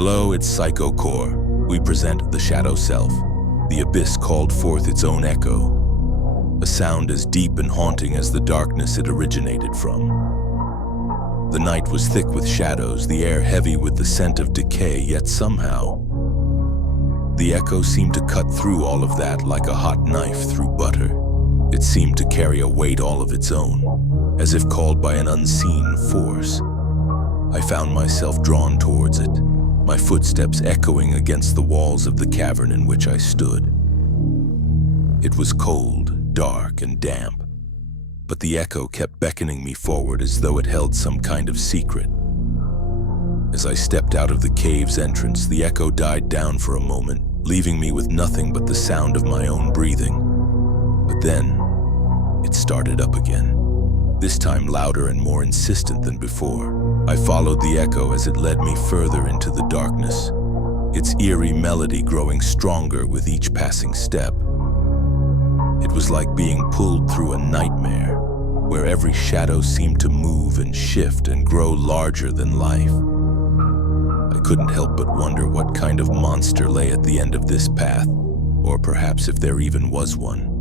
Hello, it's Psychocore. We present the shadow self. The abyss called forth its own echo, a sound as deep and haunting as the darkness it originated from. The night was thick with shadows, the air heavy with the scent of decay, yet somehow, the echo seemed to cut through all of that like a hot knife through butter. It seemed to carry a weight all of its own, as if called by an unseen force. I found myself drawn towards it, my footsteps echoing against the walls of the cavern in which I stood. It was cold, dark, and damp, but the echo kept beckoning me forward as though it held some kind of secret. As I stepped out of the cave's entrance, the echo died down for a moment, leaving me with nothing but the sound of my own breathing. But then, it started up again, this time louder and more insistent than before. I followed the echo as it led me further into the darkness, its eerie melody growing stronger with each passing step. It was like being pulled through a nightmare, where every shadow seemed to move and shift and grow larger than life. I couldn't help but wonder what kind of monster lay at the end of this path, or perhaps if there even was one.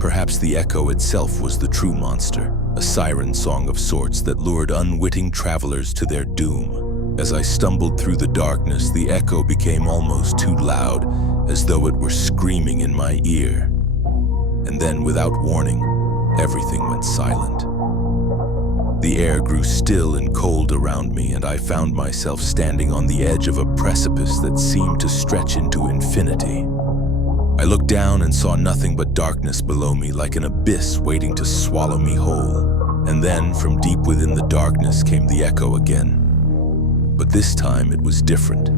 Perhaps the echo itself was the true monster, a siren song of sorts that lured unwitting travelers to their doom. As I stumbled through the darkness, the echo became almost too loud, as though it were screaming in my ear. And then, without warning, everything went silent. The air grew still and cold around me, and I found myself standing on the edge of a precipice that seemed to stretch into infinity. I looked down and saw nothing but darkness below me, like an abyss waiting to swallow me whole. And then, from deep within the darkness came the echo again. But this time it was different.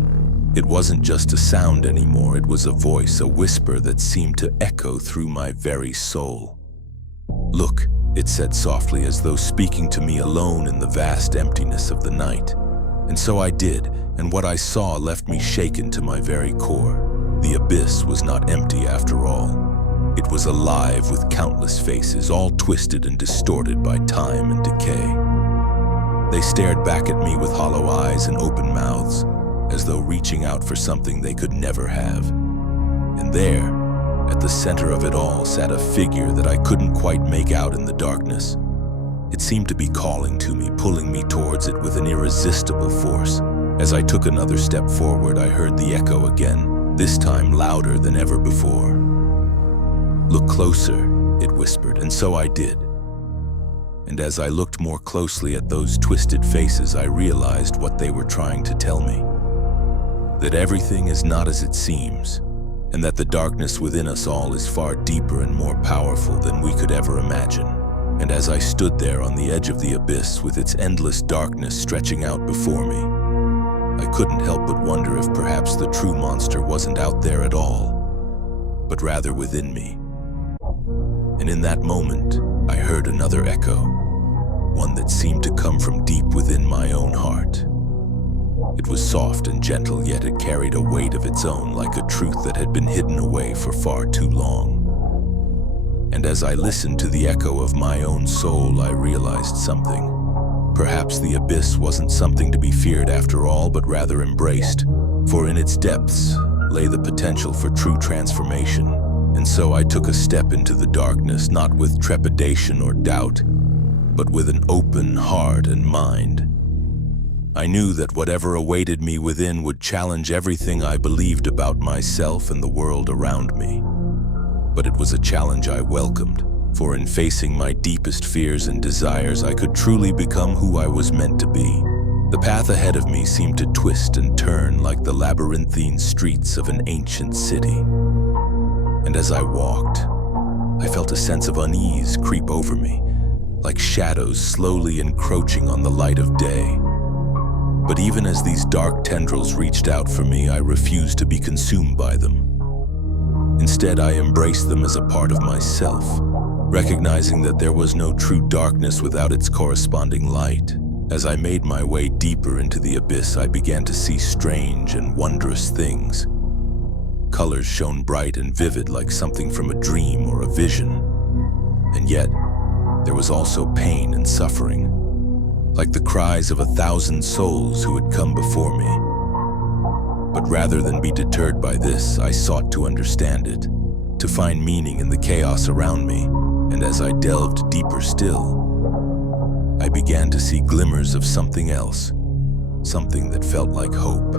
It wasn't just a sound anymore, it was a voice, a whisper that seemed to echo through my very soul. "Look," it said softly, as though speaking to me alone in the vast emptiness of the night. And so I did, and what I saw left me shaken to my very core. The abyss was not empty after all. It was alive with countless faces, all twisted and distorted by time and decay. They stared back at me with hollow eyes and open mouths, as though reaching out for something they could never have. And there, at the center of it all, sat a figure that I couldn't quite make out in the darkness. It seemed to be calling to me, pulling me towards it with an irresistible force. As I took another step forward, I heard the echo again, this time louder than ever before. "Look closer," it whispered, and so I did. And as I looked more closely at those twisted faces, I realized what they were trying to tell me. That everything is not as it seems, and that the darkness within us all is far deeper and more powerful than we could ever imagine. And as I stood there on the edge of the abyss with its endless darkness stretching out before me, I couldn't help but wonder if perhaps the true monster wasn't out there at all, but rather within me. And in that moment, I heard another echo, one that seemed to come from deep within my own heart. It was soft and gentle, yet it carried a weight of its own, like a truth that had been hidden away for far too long. And as I listened to the echo of my own soul, I realized something. Perhaps the abyss wasn't something to be feared after all, but rather embraced, for in its depths lay the potential for true transformation. And so I took a step into the darkness, not with trepidation or doubt, but with an open heart and mind. I knew that whatever awaited me within would challenge everything I believed about myself and the world around me. But it was a challenge I welcomed, for in facing my deepest fears and desires, I could truly become who I was meant to be. The path ahead of me seemed to twist and turn like the labyrinthine streets of an ancient city. And as I walked, I felt a sense of unease creep over me, like shadows slowly encroaching on the light of day. But even as these dark tendrils reached out for me, I refused to be consumed by them. Instead, I embraced them as a part of myself, recognizing that there was no true darkness without its corresponding light. As I made my way deeper into the abyss, I began to see strange and wondrous things. Colors shone bright and vivid like something from a dream or a vision. And yet, there was also pain and suffering, like the cries of 1,000 souls who had come before me. But rather than be deterred by this, I sought to understand it, to find meaning in the chaos around me, and as I delved deeper still, I began to see glimmers of something else, something that felt like hope.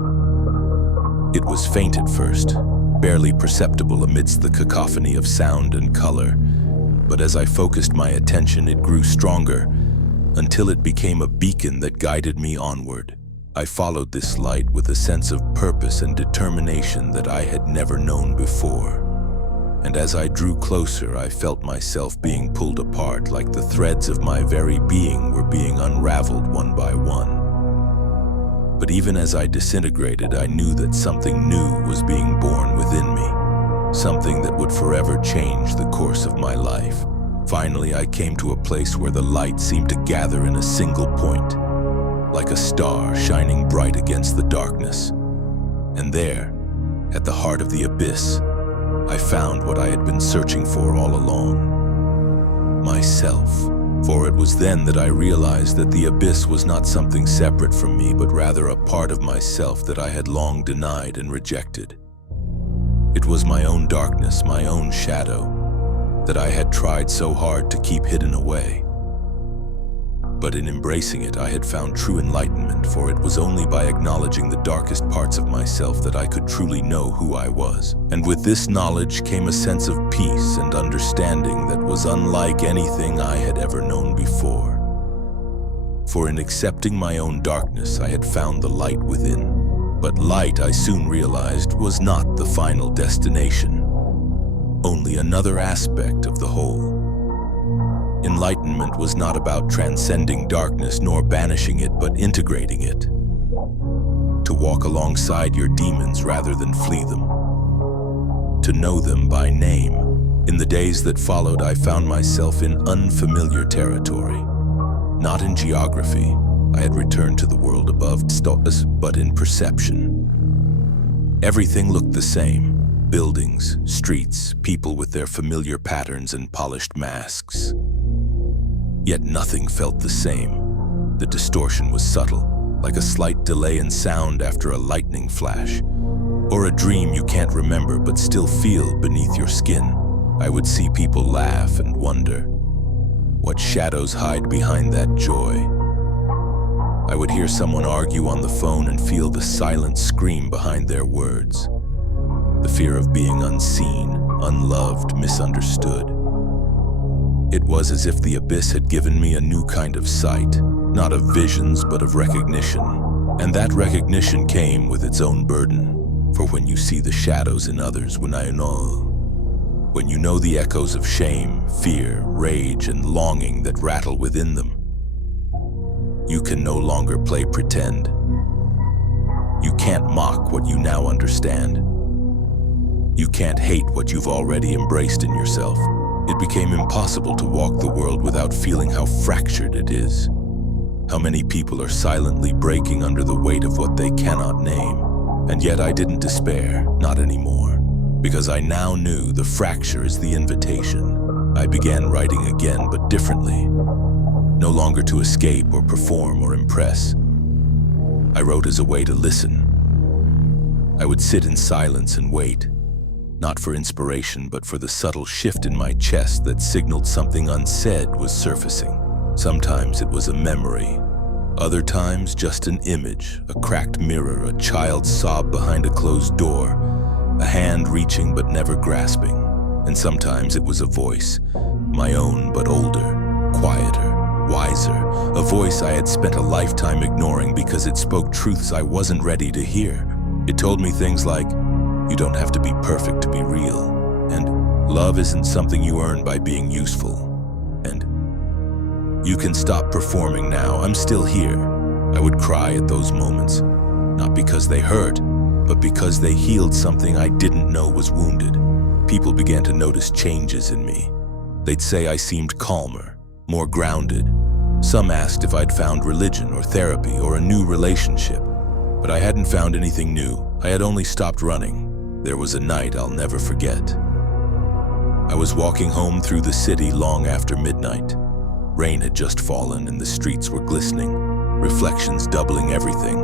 It was faint at first, barely perceptible amidst the cacophony of sound and color, but as I focused my attention, it grew stronger, until it became a beacon that guided me onward. I followed this light with a sense of purpose and determination that I had never known before. And as I drew closer, I felt myself being pulled apart, like the threads of my very being were being unraveled one by one. But even as I disintegrated, I knew that something new was being born within me, something that would forever change the course of my life. Finally, I came to a place where the light seemed to gather in a single point, like a star shining bright against the darkness. And there, at the heart of the abyss, I found what I had been searching for all along: myself. For it was then that I realized that the abyss was not something separate from me, but rather a part of myself that I had long denied and rejected. It was my own darkness, my own shadow, that I had tried so hard to keep hidden away. But in embracing it, I had found true enlightenment, for it was only by acknowledging the darkest parts of myself that I could truly know who I was. And with this knowledge came a sense of peace and understanding that was unlike anything I had ever known before. For in accepting my own darkness, I had found the light within. But light, I soon realized, was not the final destination, only another aspect of the whole. Enlightenment was not about transcending darkness nor banishing it, but integrating it. To walk alongside your demons rather than flee them. To know them by name. In the days that followed, I found myself in unfamiliar territory. Not in geography. I had returned to the world above status, but in perception. Everything looked the same. Buildings, streets, people with their familiar patterns and polished masks. Yet nothing felt the same. The distortion was subtle, like a slight delay in sound after a lightning flash, or a dream you can't remember but still feel beneath your skin. I would see people laugh and wonder, what shadows hide behind that joy? I would hear someone argue on the phone and feel the silent scream behind their words. The fear of being unseen, unloved, misunderstood. It was as if the abyss had given me a new kind of sight, not of visions, but of recognition. And that recognition came with its own burden. For when you see the shadows in others, when you know the echoes of shame, fear, rage, and longing that rattle within them, you can no longer play pretend. You can't mock what you now understand. You can't hate what you've already embraced in yourself. It became impossible to walk the world without feeling how fractured it is. How many people are silently breaking under the weight of what they cannot name. And yet I didn't despair, not anymore. Because I now knew the fracture is the invitation. I began writing again, but differently. No longer to escape or perform or impress. I wrote as a way to listen. I would sit in silence and wait. Not for inspiration, but for the subtle shift in my chest that signaled something unsaid was surfacing. Sometimes it was a memory. Other times just an image, a cracked mirror, a child's sob behind a closed door, a hand reaching but never grasping. And sometimes it was a voice, my own but older, quieter, wiser, a voice I had spent a lifetime ignoring because it spoke truths I wasn't ready to hear. It told me things like, you don't have to be perfect to be real, and love isn't something you earn by being useful, and you can stop performing now, I'm still here. I would cry at those moments, not because they hurt, but because they healed something I didn't know was wounded. People began to notice changes in me. They'd say I seemed calmer, more grounded. Some asked if I'd found religion or therapy or a new relationship, but I hadn't found anything new. I had only stopped running. There was a night I'll never forget. I was walking home through the city long after midnight. Rain had just fallen and the streets were glistening, reflections doubling everything.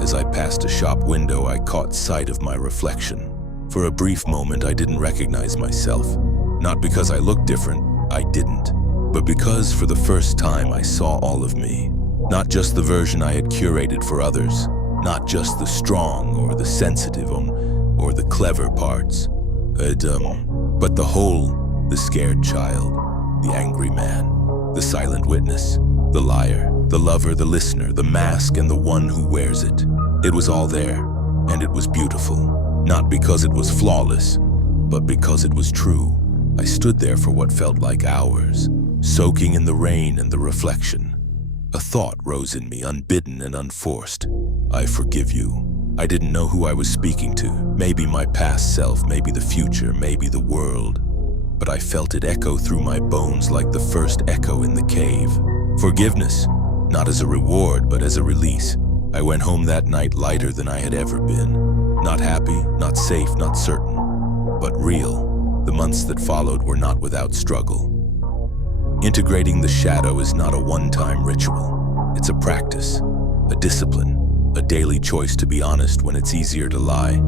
As I passed a shop window, I caught sight of my reflection. For a brief moment, I didn't recognize myself. Not because I looked different, I didn't, but because for the first time I saw all of me. Not just the version I had curated for others, not just the strong or the sensitive or the clever parts, but the whole, the scared child, the angry man, the silent witness, the liar, the lover, the listener, the mask, and the one who wears it. It was all there, and it was beautiful, not because it was flawless, but because it was true. I stood there for what felt like hours, soaking in the rain and the reflection. A thought rose in me, unbidden and unforced. I forgive you. I didn't know who I was speaking to. Maybe my past self, maybe the future, maybe the world. But I felt it echo through my bones like the first echo in the cave. Forgiveness, not as a reward, but as a release. I went home that night lighter than I had ever been. Not happy, not safe, not certain, but real. The months that followed were not without struggle. Integrating the shadow is not a one-time ritual. It's a practice, a discipline, a daily choice to be honest when it's easier to lie,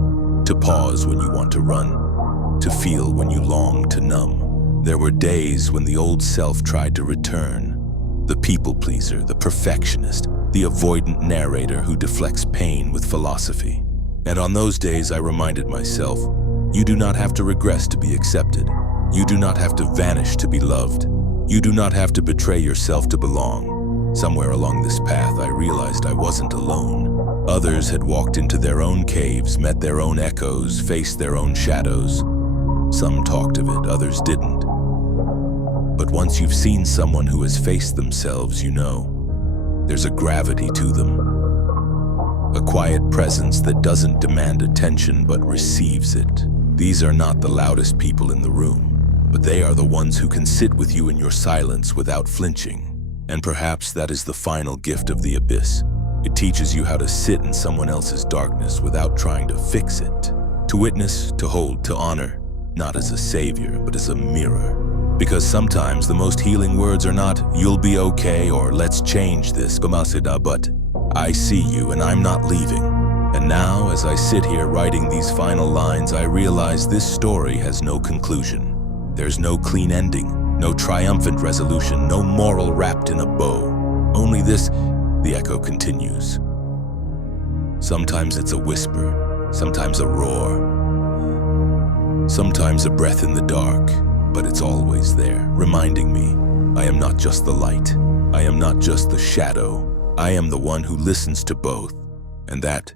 to pause when you want to run, to feel when you long to numb. There were days when the old self tried to return, the people pleaser, the perfectionist, the avoidant narrator who deflects pain with philosophy. And on those days I reminded myself, you do not have to regress to be accepted. You do not have to vanish to be loved. You do not have to betray yourself to belong. Somewhere along this path, I realized I wasn't alone. Others had walked into their own caves, met their own echoes, faced their own shadows. Some talked of it, others didn't. But once you've seen someone who has faced themselves, you know, there's a gravity to them. A quiet presence that doesn't demand attention but receives it. These are not the loudest people in the room, but they are the ones who can sit with you in your silence without flinching. And perhaps that is the final gift of the abyss. It teaches you how to sit in someone else's darkness without trying to fix it. To witness, to hold, to honor, not as a savior, but as a mirror. Because sometimes the most healing words are not, "You'll be okay," or "Let's change this," but "I see you and I'm not leaving." And now, as I sit here writing these final lines, I realize this story has no conclusion. There's no clean ending, no triumphant resolution, no moral wrapped in a bow. Only this, the echo continues. Sometimes it's a whisper, sometimes a roar, sometimes a breath in the dark, but it's always there, reminding me I am not just the light, I am not just the shadow, I am the one who listens to both, and that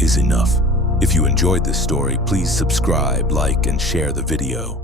is enough. If you enjoyed this story, please subscribe, like, and share the video.